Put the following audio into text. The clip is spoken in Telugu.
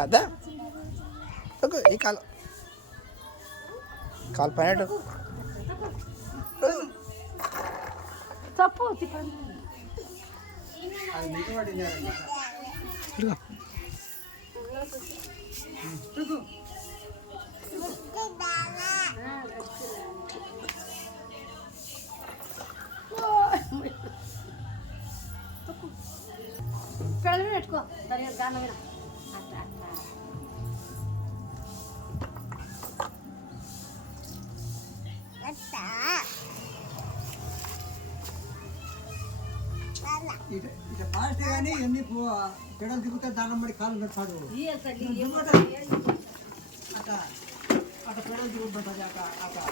అదా ఈ కాలు కాలు పైన తప్పు పెళ్ళి పెట్టుకో దాని గాన మీద ఇట్లా పాస్తే కానీ ఎన్ని పెడలు దిగుతా దానం పడి కాలు పెడతాడు అట్లా అట్లా పెడలు దిగుతుంటుంది అట్లా